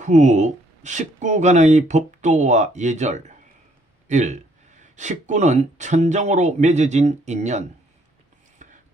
후 식구 간의 법도와 예절. 1. 식구는 천정으로 맺어진 인연.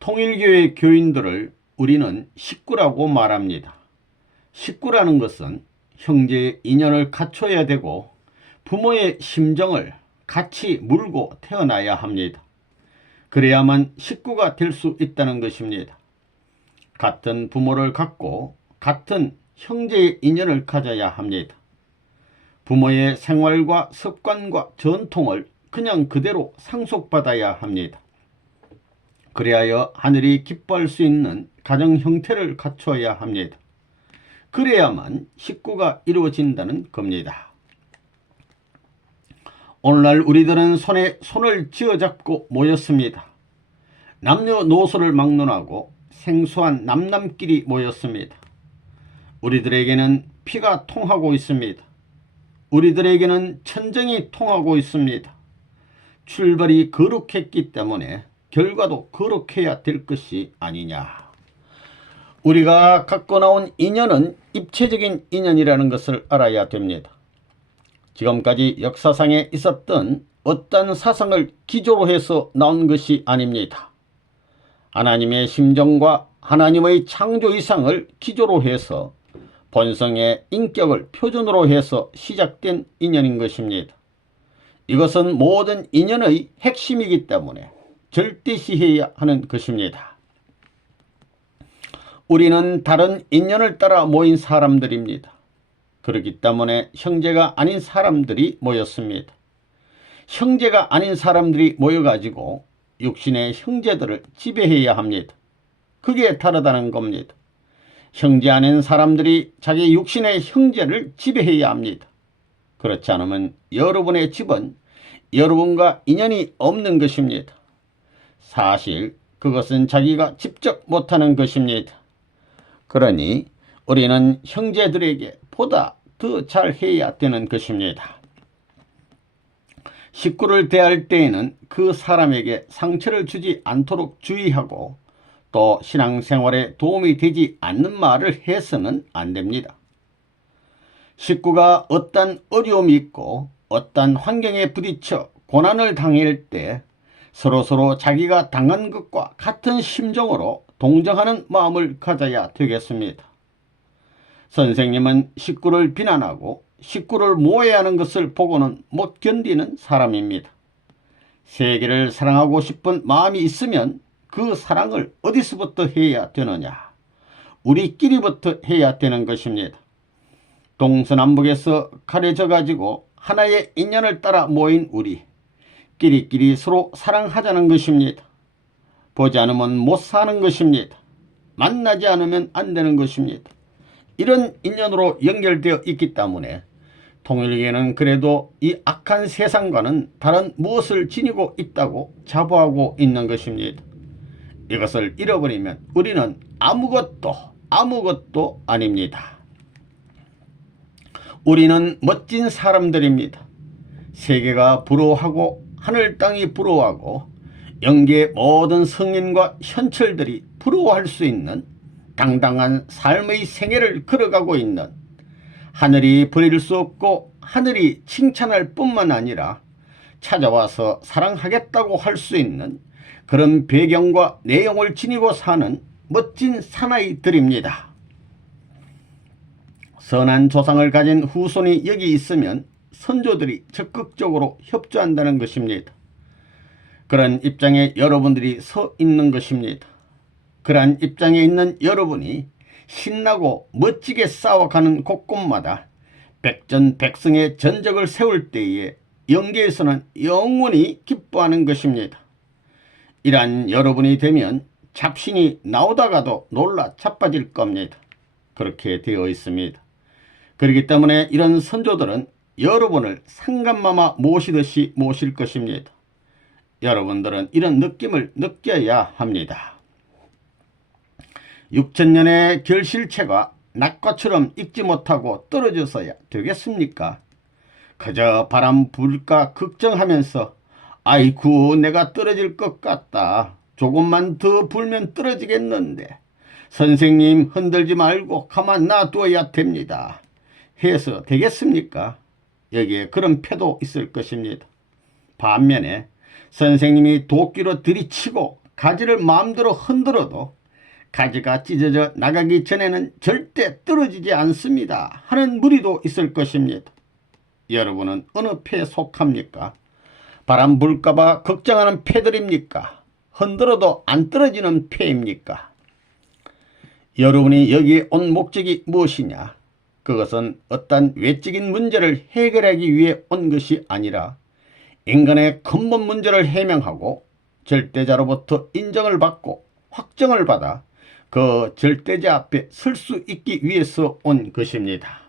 통일교회 교인들을 우리는 식구라고 말합니다. 식구라는 것은 형제의 인연을 갖춰야 되고 부모의 심정을 같이 물고 태어나야 합니다. 그래야만 식구가 될 수 있다는 것입니다. 같은 부모를 갖고 같은 형제의 인연을 가져야 합니다. 부모의 생활과 습관과 전통을 그냥 그대로 상속받아야 합니다. 그리하여 하늘이 기뻐할 수 있는 가정 형태를 갖춰야 합니다. 그래야만 식구가 이루어진다는 겁니다. 오늘날 우리들은 손에 손을 쥐어잡고 모였습니다. 남녀노소를 막론하고 생소한 남남끼리 모였습니다. 우리들에게는 피가 통하고 있습니다. 우리들에게는 천정이 통하고 있습니다. 출발이 거룩했기 때문에 결과도 거룩해야 될 것이 아니냐. 우리가 갖고 나온 인연은 입체적인 인연이라는 것을 알아야 됩니다. 지금까지 역사상에 있었던 어떤 사상을 기조로 해서 나온 것이 아닙니다. 하나님의 심정과 하나님의 창조 이상을 기조로 해서 본성의 인격을 표준으로 해서 시작된 인연인 것입니다. 이것은 모든 인연의 핵심이기 때문에 절대시해야 하는 것입니다. 우리는 다른 인연을 따라 모인 사람들입니다. 그렇기 때문에 형제가 아닌 사람들이 모였습니다. 형제가 아닌 사람들이 모여가지고 육신의 형제들을 지배해야 합니다. 그게 다르다는 겁니다. 형제 아닌 사람들이 자기 육신의 형제를 지배해야 합니다. 그렇지 않으면 여러분의 집은 여러분과 인연이 없는 것입니다. 사실 그것은 자기가 직접 못하는 것입니다. 그러니 우리는 형제들에게 보다 더 잘해야 되는 것입니다. 식구를 대할 때에는 그 사람에게 상처를 주지 않도록 주의하고 또 신앙생활에 도움이 되지 않는 말을 해서는 안 됩니다. 식구가 어떤 어려움이 있고 어떤 환경에 부딪혀 고난을 당할 때 서로서로 자기가 당한 것과 같은 심정으로 동정하는 마음을 가져야 되겠습니다. 선생님은 식구를 비난하고 식구를 모해하는 것을 보고는 못 견디는 사람입니다. 세계를 사랑하고 싶은 마음이 있으면 그 사랑을 어디서부터 해야 되느냐? 우리끼리부터 해야 되는 것입니다. 동서남북에서 가려져 가지고 하나의 인연을 따라 모인 우리 끼리끼리 서로 사랑하자는 것입니다. 보지 않으면 못 사는 것입니다. 만나지 않으면 안 되는 것입니다. 이런 인연으로 연결되어 있기 때문에 통일교회는 그래도 이 악한 세상과는 다른 무엇을 지니고 있다고 자부하고 있는 것입니다. 이것을 잃어버리면 우리는 아무것도 아닙니다. 우리는 멋진 사람들입니다. 세계가 부러워하고 하늘 땅이 부러워하고 영계의 모든 성인과 현철들이 부러워할 수 있는 당당한 삶의 생애를 걸어가고 있는, 하늘이 버릴 수 없고 하늘이 칭찬할 뿐만 아니라 찾아와서 사랑하겠다고 할 수 있는 그런 배경과 내용을 지니고 사는 멋진 사나이들입니다. 선한 조상을 가진 후손이 여기 있으면 선조들이 적극적으로 협조한다는 것입니다. 그런 입장에 여러분들이 서 있는 것입니다. 그러한 입장에 있는 여러분이 신나고 멋지게 싸워가는 곳곳마다 백전백승의 전적을 세울 때에 영계에서는 영원히 기뻐하는 것입니다. 이러한 여러분이 되면 잡신이 나오다가도 놀라 자빠질 겁니다. 그렇게 되어 있습니다. 그렇기 때문에 이런 선조들은 여러분을 상감마마 모시듯이 모실 것입니다. 여러분들은 이런 느낌을 느껴야 합니다. 6천년의 결실체가 낙과처럼 익지 못하고 떨어져서야 되겠습니까? 그저 바람 불까 걱정하면서 아이쿠 내가 떨어질 것 같다. 조금만 더 불면 떨어지겠는데 선생님 흔들지 말고 가만 놔두어야 됩니다. 해서 되겠습니까? 여기에 그런 패도 있을 것입니다. 반면에 선생님이 도끼로 들이치고 가지를 마음대로 흔들어도 가지가 찢어져 나가기 전에는 절대 떨어지지 않습니다 하는 무리도 있을 것입니다. 여러분은 어느 패에 속합니까? 바람 불까봐 걱정하는 패들입니까? 흔들어도 안 떨어지는 패입니까? 여러분이 여기에 온 목적이 무엇이냐? 그것은 어떤 외적인 문제를 해결하기 위해 온 것이 아니라 인간의 근본 문제를 해명하고 절대자로부터 인정을 받고 확정을 받아 그 절대자 앞에 설 수 있기 위해서 온 것입니다.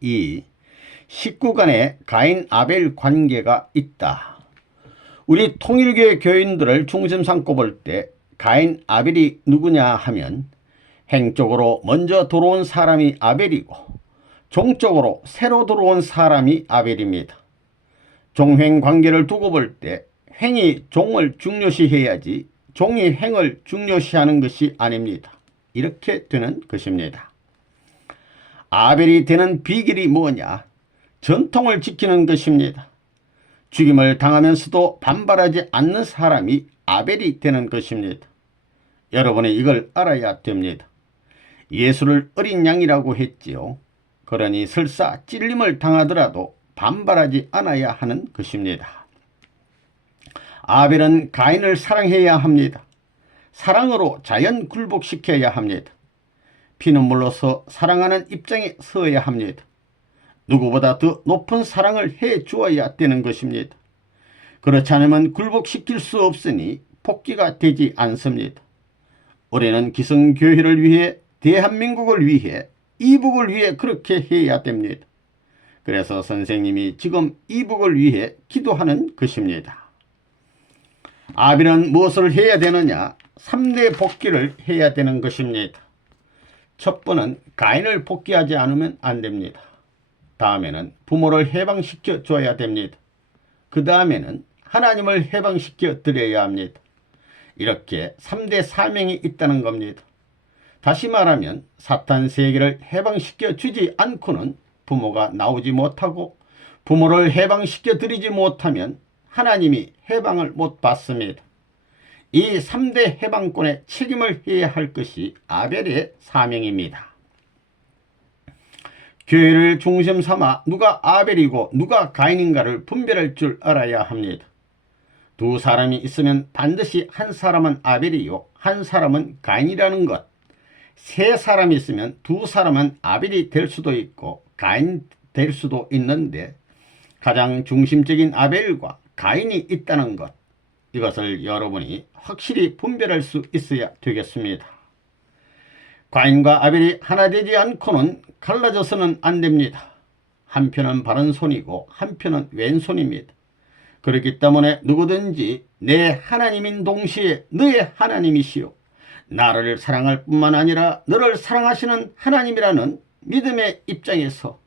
이 식구 간의 가인 아벨 관계가 있다. 우리 통일교회 교인들을 중심 삼고 볼 때 가인 아벨이 누구냐 하면 행적으로 먼저 들어온 사람이 아벨이고 종적으로 새로 들어온 사람이 아벨입니다. 종행 관계를 두고 볼 때 행이 종을 중요시해야지 종이 행을 중요시하는 것이 아닙니다. 이렇게 되는 것입니다. 아벨이 되는 비결이 뭐냐? 전통을 지키는 것입니다. 죽임을 당하면서도 반발하지 않는 사람이 아벨이 되는 것입니다. 여러분이 이걸 알아야 됩니다. 예수를 어린 양이라고 했지요. 그러니 설사 찔림을 당하더라도 반발하지 않아야 하는 것입니다. 아벨은 가인을 사랑해야 합니다. 사랑으로 자연 굴복시켜야 합니다. 피눈물로서 사랑하는 입장에 서야 합니다. 누구보다 더 높은 사랑을 해 주어야 되는 것입니다. 그렇지 않으면 굴복시킬 수 없으니 복귀가 되지 않습니다. 우리는 기성교회를 위해, 대한민국을 위해, 이북을 위해 그렇게 해야 됩니다. 그래서 선생님이 지금 이북을 위해 기도하는 것입니다. 아벨은 무엇을 해야 되느냐? 3대 복귀를 해야 되는 것입니다. 첫 번은 가인을 복귀하지 않으면 안 됩니다. 다음에는 부모를 해방시켜 줘야 됩니다. 그 다음에는 하나님을 해방시켜 드려야 합니다. 이렇게 3대 사명이 있다는 겁니다. 다시 말하면 사탄 세계를 해방시켜 주지 않고는 부모가 나오지 못하고 부모를 해방시켜 드리지 못하면 하나님이 해방을 못 받습니다. 이 3대 해방권의 책임을 해야 할 것이 아벨의 사명입니다. 교회를 중심 삼아 누가 아벨이고 누가 가인인가를 분별할 줄 알아야 합니다. 두 사람이 있으면 반드시 한 사람은 아벨이요 한 사람은 가인이라는 것. 세 사람이 있으면 두 사람은 아벨이 될 수도 있고 가인 될 수도 있는데 가장 중심적인 아벨과 가인이 있다는 것. 이것을 여러분이 확실히 분별할 수 있어야 되겠습니다. 가인과 아벨이 하나 되지 않고는 갈라져서는 안 됩니다. 한편은 바른손이고 한편은 왼손입니다. 그렇기 때문에 누구든지 내 하나님인 동시에 너의 하나님이시요 나를 사랑할 뿐만 아니라 너를 사랑하시는 하나님이라는 믿음의 입장에서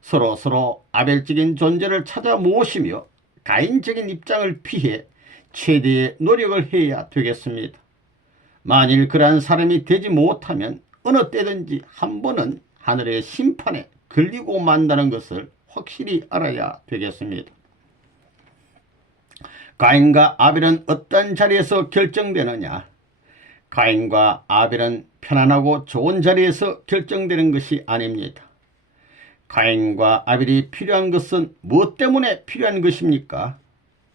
서로 아벨적인 존재를 찾아 모시며 가인적인 입장을 피해 최대의 노력을 해야 되겠습니다. 만일 그러한 사람이 되지 못하면 어느 때든지 한 번은 하늘의 심판에 걸리고 만다는 것을 확실히 알아야 되겠습니다. 가인과 아벨은 어떤 자리에서 결정되느냐? 가인과 아벨은 편안하고 좋은 자리에서 결정되는 것이 아닙니다. 가인과 아벨이 필요한 것은 무엇 때문에 필요한 것입니까?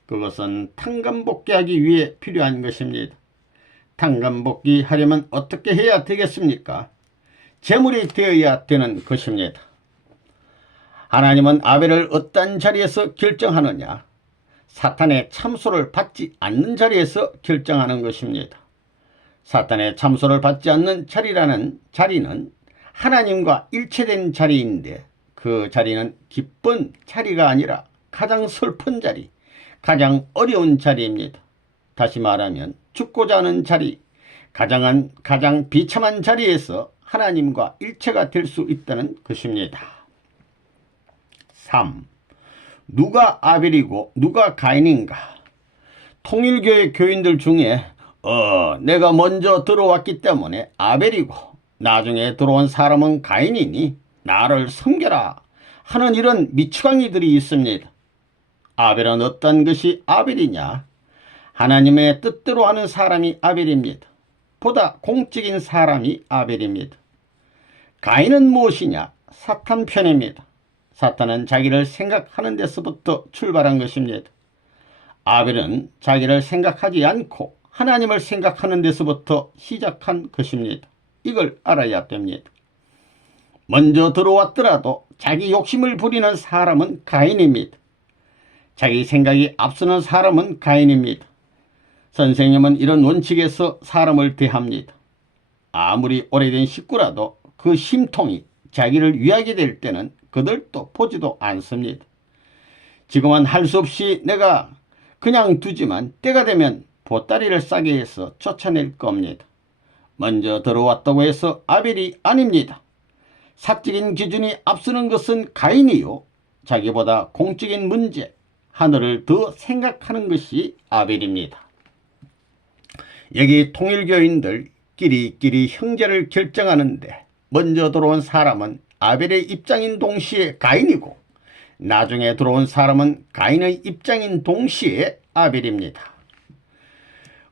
그것은 탕감복귀하기 위해 필요한 것입니다. 탕감복귀 하려면 어떻게 해야 되겠습니까? 제물이 되어야 되는 것입니다. 하나님은 아벨을 어떤 자리에서 결정하느냐? 사탄의 참소를 받지 않는 자리에서 결정하는 것입니다. 사탄의 참소를 받지 않는 자리라는 자리는 하나님과 일체된 자리인데 그 자리는 기쁜 자리가 아니라 가장 슬픈 자리, 가장 어려운 자리입니다. 다시 말하면 죽고자 하는 자리, 가장 비참한 자리에서 하나님과 일체가 될 수 있다는 것입니다. 3. 누가 아벨이고 누가 가인인가? 통일교회 교인들 중에 내가 먼저 들어왔기 때문에 아벨이고 나중에 들어온 사람은 가인이니 나를 섬겨라 하는 이런 미치광이들이 있습니다. 아벨은 어떤 것이 아벨이냐? 하나님의 뜻대로 하는 사람이 아벨입니다. 보다 공적인 사람이 아벨입니다. 가인은 무엇이냐? 사탄 편입니다. 사탄은 자기를 생각하는 데서부터 출발한 것입니다. 아벨은 자기를 생각하지 않고 하나님을 생각하는 데서부터 시작한 것입니다. 이걸 알아야 됩니다. 먼저 들어왔더라도 자기 욕심을 부리는 사람은 가인입니다. 자기 생각이 앞서는 사람은 가인입니다. 선생님은 이런 원칙에서 사람을 대합니다. 아무리 오래된 식구라도 그 심통이 자기를 위하게 될 때는 그들도 보지도 않습니다. 지금은 할 수 없이 내가 그냥 두지만 때가 되면 보따리를 싸게 해서 쫓아낼 겁니다. 먼저 들어왔다고 해서 아벨이 아닙니다. 사적인 기준이 앞서는 것은 가인이요. 자기보다 공적인 문제, 하늘을 더 생각하는 것이 아벨입니다. 여기 통일교인들끼리 형제를 결정하는데 먼저 들어온 사람은 아벨의 입장인 동시에 가인이고 나중에 들어온 사람은 가인의 입장인 동시에 아벨입니다.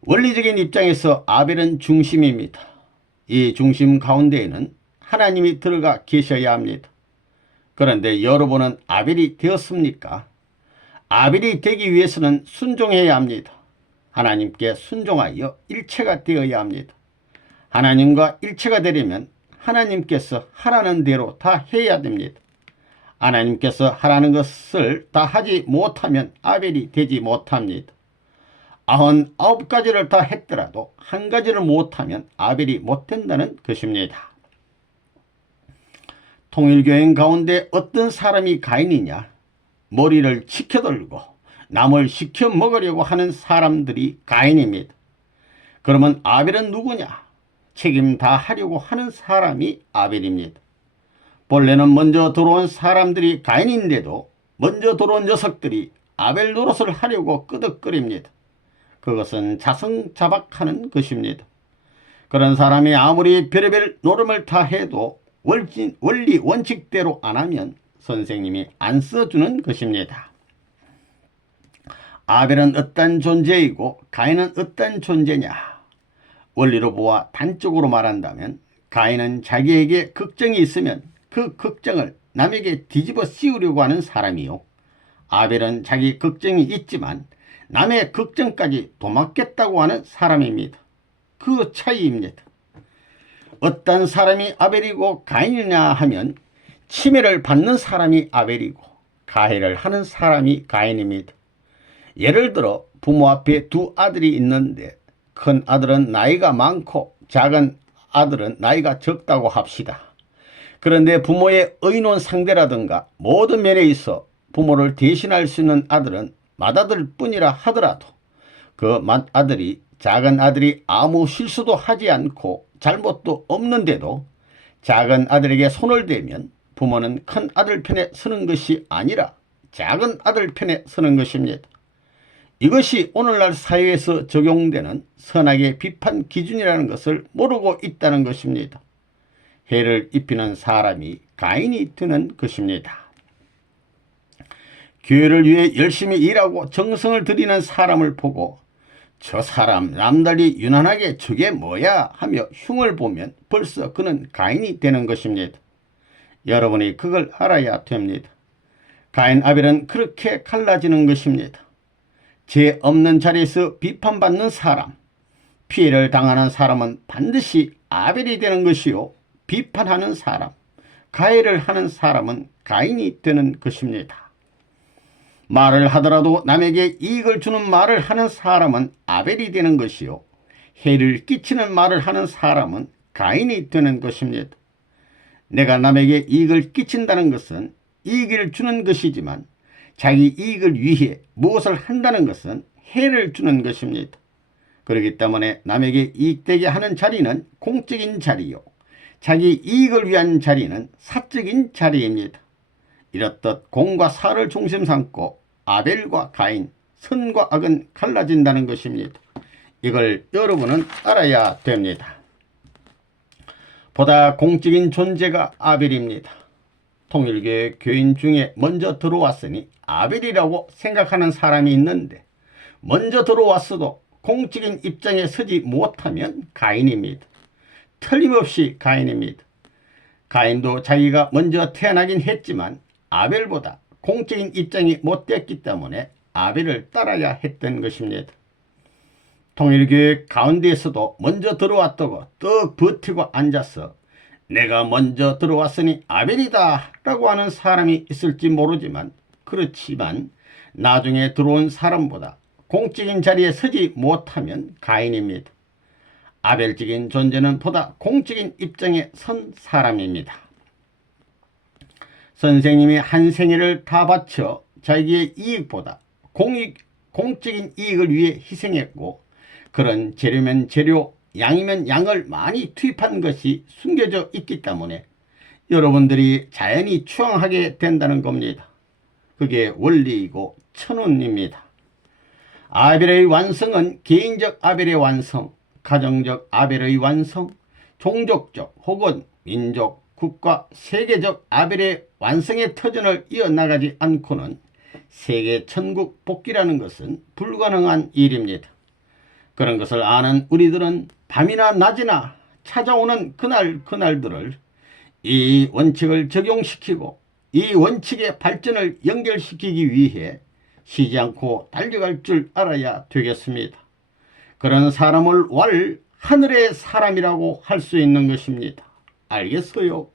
원리적인 입장에서 아벨은 중심입니다. 이 중심 가운데에는 하나님이 들어가 계셔야 합니다. 그런데 여러분은 아벨이 되었습니까? 아벨이 되기 위해서는 순종해야 합니다. 하나님께 순종하여 일체가 되어야 합니다. 하나님과 일체가 되려면 하나님께서 하라는 대로 다 해야 됩니다. 하나님께서 하라는 것을 다 하지 못하면 아벨이 되지 못합니다. 99가지를 다 했더라도 한 가지를 못하면 아벨이 못된다는 것입니다. 통일교인 가운데 어떤 사람이 가인이냐? 머리를 치켜들고 남을 시켜 먹으려고 하는 사람들이 가인입니다. 그러면 아벨은 누구냐? 책임 다 하려고 하는 사람이 아벨입니다. 본래는 먼저 들어온 사람들이 가인인데도 먼저 들어온 녀석들이 아벨 노릇을 하려고 끄덕거립니다. 그것은 자성자박하는 것입니다. 그런 사람이 아무리 별의별 노름을 다 해도 원리 원칙대로 안 하면 선생님이 안 써주는 것입니다. 아벨은 어떤 존재이고 가인은 어떤 존재냐? 원리로 보아 단적으로 말한다면 가인은 자기에게 걱정이 있으면 그 걱정을 남에게 뒤집어 씌우려고 하는 사람이요. 아벨은 자기 걱정이 있지만 남의 걱정까지 도맡겠다고 하는 사람입니다. 그 차이입니다. 어떤 사람이 아벨이고 가인이냐 하면 침해를 받는 사람이 아벨이고 가해를 하는 사람이 가인입니다. 예를 들어 부모 앞에 두 아들이 있는데 큰 아들은 나이가 많고 작은 아들은 나이가 적다고 합시다. 그런데 부모의 의논 상대라든가 모든 면에 있어 부모를 대신할 수 있는 아들은 맏아들 뿐이라 하더라도 그 맏아들이 작은 아들이 아무 실수도 하지 않고 잘못도 없는데도 작은 아들에게 손을 대면 부모는 큰 아들 편에 서는 것이 아니라 작은 아들 편에 서는 것입니다. 이것이 오늘날 사회에서 적용되는 선악의 비판 기준이라는 것을 모르고 있다는 것입니다. 해를 입히는 사람이 가인이 되는 것입니다. 교회를 위해 열심히 일하고 정성을 들이는 사람을 보고 저 사람 남달리 유난하게 저게 뭐야 하며 흉을 보면 벌써 그는 가인이 되는 것입니다. 여러분이 그걸 알아야 됩니다. 가인 아벨은 그렇게 갈라지는 것입니다. 죄 없는 자리에서 비판받는 사람, 피해를 당하는 사람은 반드시 아벨이 되는 것이요. 비판하는 사람, 가해를 하는 사람은 가인이 되는 것입니다. 말을 하더라도 남에게 이익을 주는 말을 하는 사람은 아벨이 되는 것이요. 해를 끼치는 말을 하는 사람은 가인이 되는 것입니다. 내가 남에게 이익을 끼친다는 것은 이익을 주는 것이지만 자기 이익을 위해 무엇을 한다는 것은 해를 주는 것입니다. 그렇기 때문에 남에게 이익되게 하는 자리는 공적인 자리요. 자기 이익을 위한 자리는 사적인 자리입니다. 이렇듯 공과 사를 중심 삼고 아벨과 가인, 선과 악은 갈라진다는 것입니다. 이걸 여러분은 알아야 됩니다. 보다 공적인 존재가 아벨입니다. 통일교회 교인 중에 먼저 들어왔으니 아벨이라고 생각하는 사람이 있는데, 먼저 들어왔어도 공적인 입장에 서지 못하면 가인입니다. 틀림없이 가인입니다. 가인도 자기가 먼저 태어나긴 했지만 아벨보다 공적인 입장이 못됐기 때문에 아벨을 따라야 했던 것입니다. 통일교회 가운데에서도 먼저 들어왔다고 떡 버티고 앉아서 내가 먼저 들어왔으니 아벨이다 라고 하는 사람이 있을지 모르지만, 그렇지만 나중에 들어온 사람보다 공적인 자리에 서지 못하면 가인입니다. 아벨적인 존재는 보다 공적인 입장에 선 사람입니다. 선생님이 한 생애를 다 바쳐 자기의 이익보다 공적인 이익을 위해 희생했고, 그런 재료면 재료, 양이면 양을 많이 투입한 것이 숨겨져 있기 때문에 여러분들이 자연히 추앙하게 된다는 겁니다. 그게 원리이고 천운입니다. 아벨의 완성은 개인적 아벨의 완성, 가정적 아벨의 완성, 종족적 혹은 민족, 국가, 세계적 아벨의 완성의 터전을 이어나가지 않고는 세계 천국 복귀라는 것은 불가능한 일입니다. 그런 것을 아는 우리들은 밤이나 낮이나 찾아오는 그날들을 이 원칙을 적용시키고 이 원칙의 발전을 연결시키기 위해 쉬지 않고 달려갈 줄 알아야 되겠습니다. 그런 사람을 하늘의 사람이라고 할 수 있는 것입니다. 알겠어요?